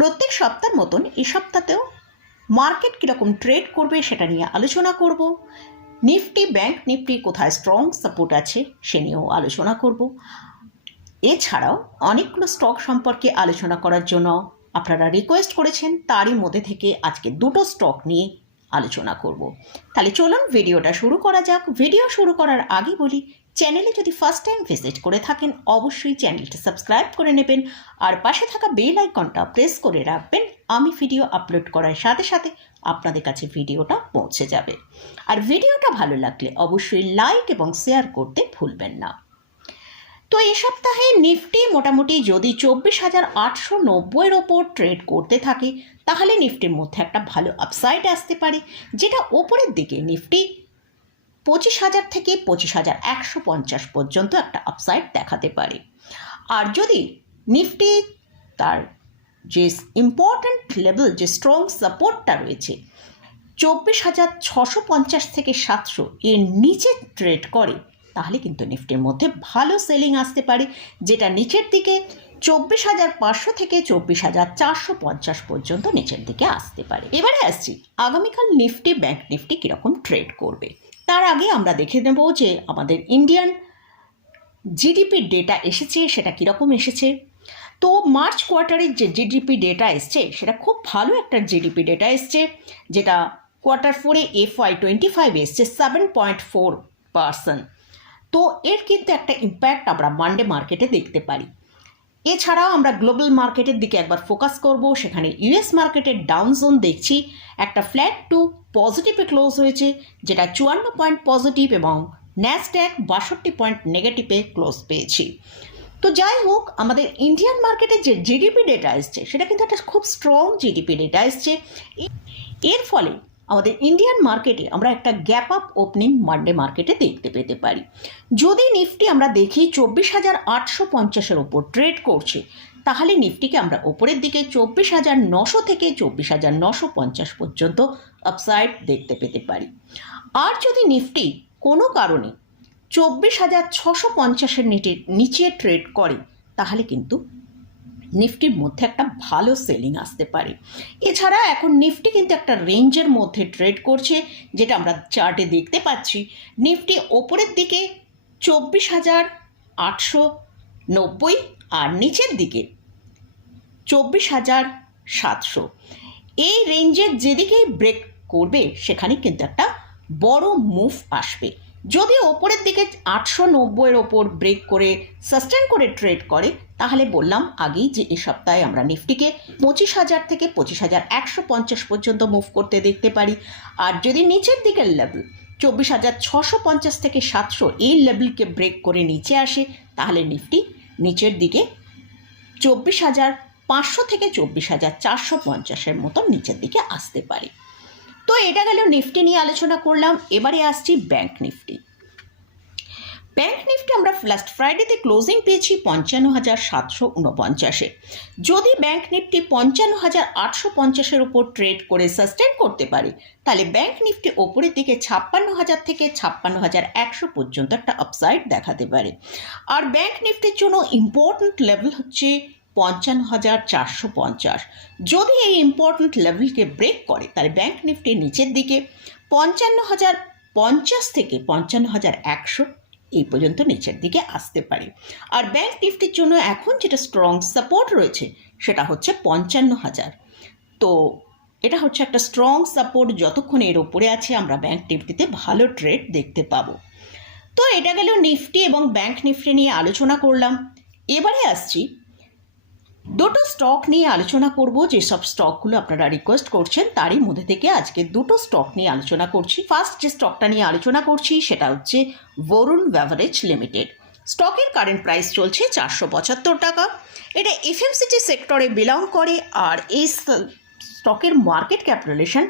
প্রত্যেক সপ্তাহের মতন এই সপ্তাহতেও মার্কেট কীরকম ট্রেড করবে সেটা নিয়ে আলোচনা করব। নিফটি ব্যাংক, নিফটি কোথায় স্ট্রং সাপোর্ট আছে সে নিয়েও আলোচনা করব। এছাড়াও অনেকগুলো স্টক সম্পর্কে আলোচনা করার জন্য আপনারা রিকোয়েস্ট করেছেন, তারই মধ্যে থেকে আজকে দুটো স্টক নিয়ে আলোচনা করব। তাহলে চলুন ভিডিওটা শুরু করা যাক। ভিডিও শুরু করার আগে বলি, চ্যানেলে যদি ফার্স্ট টাইম ভিজিট করে থাকেন, অবশ্যই চ্যানেলটা সাবস্ক্রাইব করে নেবেন আর পাশে থাকা বেল আইকনটা প্রেস করে রাখবেন। আমি ভিডিও আপলোড করার সাথে সাথে আপনাদের কাছে ভিডিওটা পৌঁছে যাবে। আর ভিডিওটা ভালো লাগলে অবশ্যই লাইক এবং শেয়ার করতে ভুলবেন না। তো এই সপ্তাহে নিফটি মোটামুটি যদি চব্বিশ হাজার আটশো নব্বইয়ের ওপর ট্রেড করতে থাকে, তাহলে নিফটির মধ্যে একটা ভালো আপসাইড আসতে পারে, যেটা ওপরের দিকে নিফটি পঁচিশ হাজার থেকে পঁচিশ হাজার একশো পঞ্চাশ পর্যন্ত একটা আপসাইড দেখাতে পারে। আর যদি নিফটি তার যে ইম্পর্ট্যান্ট লেভেল যে স্ট্রং সাপোর্টটা রয়েছে, চব্বিশ হাজার ছশো পঞ্চাশ থেকে সাতশো এর নিচে ট্রেড করে তাহলে কিন্তু নিফটির মধ্যে ভালো সেলিং আসতে পারে, যেটা নিচের দিকে চব্বিশ হাজার পাঁচশো থেকে চব্বিশ হাজার চারশো পঞ্চাশ পর্যন্ত নিচের দিকে আসতে পারে। এবারে আসছি, আগামীকাল নিফটি ব্যাংক নিফটি কীরকম ট্রেড করবে। তার আগে আমরা দেখে নেব যে আমাদের ইন্ডিয়ান জিডিপির ডেটা এসেছে, সেটা কীরকম এসেছে। তো মার্চ কোয়ার্টারের যে জিডিপি ডেটা এসছে, সেটা খুব ভালো একটা জিডিপি ডেটা এসছে, যেটা কোয়ার্টার ফোরে এফ ওয়াই টোয়েন্টি ফাইভ এসছে সেভেন পয়েন্ট ফোর পার্সেন্ট তো এর কিন্তু একটা ইম্প্যাক্ট আমরা মানডে মার্কেটে দেখতে পারি। এছাড়াও আমরা গ্লোবাল মার্কেটের দিকে একবার ফোকাস করব। সেখানে ইউএস মার্কেটের ডাউন জোন দেখছি। একটা ফ্ল্যাট টু পজিটিভে ক্লোজ হয়েছে, যেটা চুয়ান্ন পয়েন্ট পজিটিভ এবং ন্যাসড্যাক বাষট্টি পয়েন্ট নেগেটিভে ক্লোজ পেয়েছি। তো যাই হোক, আমাদের ইন্ডিয়ান মার্কেটে যে জিডিপি ডেটা এসছে, সেটা কিন্তু একটা খুব স্ট্রং জিডিপি ডেটা এসছে। এর ফলে আমাদের ইন্ডিয়ান মার্কেটে আমরা একটা গ্যাপ আপ ওপেনিং মানডে মার্কেটে দেখতে পেতে পারি। যদি নিফটি আমরা দেখি চব্বিশ হাজার আটশো পঞ্চাশের ওপর ট্রেড করছে, তাহলে নিফটিকে আমরা ওপরের দিকে চব্বিশ হাজার নশো থেকে চব্বিশ হাজার নশো পঞ্চাশ পর্যন্ত আপসাইড দেখতে পেতে পারি। আর যদি নিফটি কোনো কারণে চব্বিশ হাজার ছশো পঞ্চাশের নিচে ট্রেড করে, তাহলে কিন্তু নিফটির মধ্যে একটা ভালো সেলিং আসতে পারে। এছাড়া এখন নিফটি কিন্তু একটা রেঞ্জের মধ্যে ট্রেড করছে, যেটা আমরা চার্টে দেখতে পাচ্ছি। নিফটি ওপরের দিকে চব্বিশ হাজার আটশো নব্বই আর নিচের দিকে চব্বিশ হাজার সাতশো। এই রেঞ্জের যেদিকেই ব্রেক করবে, সেখানে কিন্তু একটা বড় মুভ আসবে। যদি ওপরের দিকে আটশো নব্বইয়ের ওপর ব্রেক করে সাস্টেন করে ট্রেড করে, তাহলে বললাম আগেই যে এ সপ্তাহে আমরা নিফটিকে পঁচিশ হাজার থেকে পঁচিশ হাজার একশো পঞ্চাশ পর্যন্ত মুভ করতে দেখতে পারি। আর যদি নিচের দিকের লেভেল চব্বিশ হাজার ছশো পঞ্চাশ থেকে সাতশো এই লেভেলকে ব্রেক করে নিচে আসে, তাহলে নিফটি নিচের দিকে চব্বিশ হাজার পাঁচশো থেকে চব্বিশ হাজার চারশো পঞ্চাশের মতন নিচের দিকে আসতে পারে। তো এটা গেল নিফটি নিয়ে আলোচনা করলাম, এবারে আসছি ব্যাংক নিফটি। ব্যাংক নিফটি আমরা লাস্ট ফ্রাইডেতে ক্লোজিং পেয়েছি পঞ্চান্ন হাজার সাতশো উনপঞ্চাশে। যদি ব্যাংক নিফটি পঞ্চান্ন হাজার আটশো পঞ্চাশের উপর ট্রেড করে সাস্টেন করতে পারে, তাহলে ব্যাংক নিফটি ওপরের দিকে ছাপ্পান্ন হাজার থেকে ছাপ্পান্ন হাজার একশো পর্যন্ত একটা আপসাইড দেখাতে পারে। আর ব্যাংক নিফটির জন্য ইম্পর্ট্যান্ট লেভেল হচ্ছে পঞ্চান্ন হাজার চারশো পঞ্চাশ। যদি এই ইম্পর্ট্যান্ট লেভেলকে ব্রেক করে, তাহলে ব্যাংক নিফটির নিচের দিকে, পঞ্চান্ন হাজার পঞ্চাশ থেকে পঞ্চান্ন হাজার একশো এই পর্যন্ত নিচের দিকে আসতে পারে। আর ব্যাংক নিফটির জন্য এখন যেটা স্ট্রং সাপোর্ট রয়েছে, সেটা হচ্ছে পঞ্চান্ন হাজার। তো এটা হচ্ছে একটা স্ট্রং সাপোর্ট যতক্ষণ এর ওপরে আছে আমরা ব্যাংক নিফটিতে ভালো ট্রেড দেখতে পাবো। তো এটা গেল নিফটি এবং ব্যাংক নিফটি নিয়ে আলোচনা করলাম। এবারে আসছি দুটো স্টক নিয়ে আলোচনা করব, যেসব স্টকগুলো আপনারা রিকোয়েস্ট করছেন, তারই মধ্যে থেকে আজকে দুটো স্টক নিয়ে আলোচনা করছি। ফার্স্ট যে স্টকটা নিয়ে আলোচনা করছি, সেটা হচ্ছে বরুণ ব্যাভারেজ লিমিটেড স্টকের কারেন্ট প্রাইস চলছে চারশো পঁচাত্তর টাকা। এটা এফএমসিটি সেক্টরে বিলং করে, আর এই স্টকের মার্কেট ক্যাপিটালেশন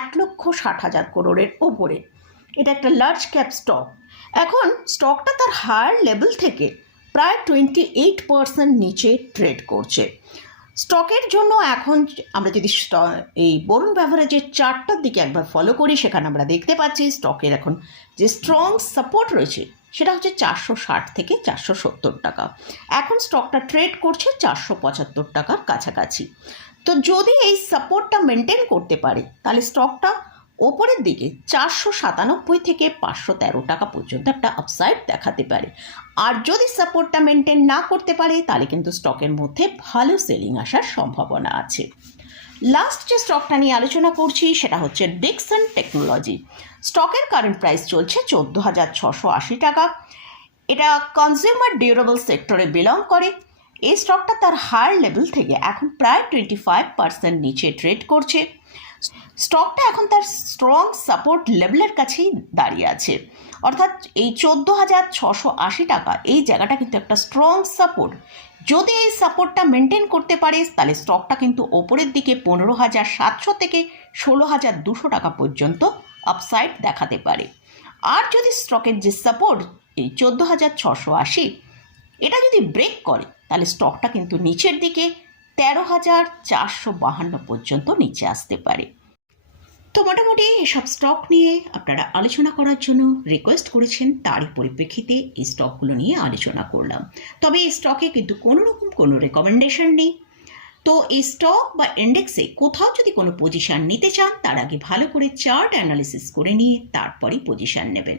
এক লক্ষ ষাট হাজার করোড়ের ওপরে। এটা একটা লার্জ ক্যাপ স্টক এখন স্টকটা তার হায়ার লেভেল থেকে প্রায় টোয়েন্টি এইট পার্সেন্ট নিচে ট্রেড করছে। স্টকের জন্য এখন আমরা যদি এই বরুণ ব্যবহারের চারটার দিকে একবার ফলো করি, সেখানে আমরা দেখতে পাচ্ছি স্টকের এখন যে স্ট্রং সাপোর্ট রয়েছে, সেটা হচ্ছে চারশো ষাট থেকে চারশো সত্তর টাকা। এখন স্টকটা ট্রেড করছে চারশো পঁচাত্তর টাকার কাছাকাছি। তো যদি এই সাপোর্টটা মেনটেন করতে পারে, তাহলে স্টকটা ওপরের দিকে চারশো সাতানব্বই থেকে পাঁচশো তেরো টাকা পর্যন্ত একটা আপসাইড দেখাতে পারে। আর যদি সাপোর্টটা মেনটেন না করতে পারে, তাহলে কিন্তু স্টকের মধ্যে ভালো সেলিং আসার সম্ভাবনা আছে। লাস্ট যে স্টকটা নিয়ে আলোচনা করছি, সেটা হচ্ছে ডিকসন টেকনোলজি স্টকের কারেন্ট প্রাইস চলছে চোদ্দ হাজার ছশো আশি টাকা। এটা কনজিউমার ডিউরেবল সেক্টরে বিলং করে। এই স্টকটা তার হায়ার লেভেল থেকে এখন প্রায় টোয়েন্টি ফাইভ পার্সেন্ট নিচে ট্রেড করছে। স্টকটা এখন তার স্ট্রং সাপোর্ট লেভেলের কাছেই দাঁড়িয়ে আছে। অর্থাৎ এই চোদ্দ হাজার ছশো আশি টাকা, এই জায়গাটা কিন্তু একটা স্ট্রং সাপোর্ট যদি এই সাপোর্টটা মেনটেন করতে পারে তাহলে স্টকটা কিন্তু ওপরের দিকে পনেরো হাজার সাতশো থেকে ষোলো হাজার দুশো টাকা পর্যন্ত আপসাইড দেখাতে পারে। আর যদি স্টকের যে সাপোর্ট এই চোদ্দ হাজার ছশো আশি, এটা যদি ব্রেক করে তাহলে স্টকটা কিন্তু নিচের দিকে তেরো হাজার চারশো বাহান্ন পর্যন্ত নিচে আসতে পারে। তো মোটামুটি এসব স্টক নিয়ে আপনারা আলোচনা করার জন্য রিকোয়েস্ট করেছেন, তারই পরিপ্রেক্ষিতে এই স্টকগুলো নিয়ে আলোচনা করলাম। তবে এই স্টকে কিন্তু কোনো রকম কোনো রেকমেন্ডেশন নেই। তো এই স্টক বা ইন্ডেক্সে কোথাও যদি কোনো পজিশান নিতে চান, তার আগে ভালো করে চার্ট অ্যানালিসিস করে নিয়ে তারপরেই পজিশান নেবেন।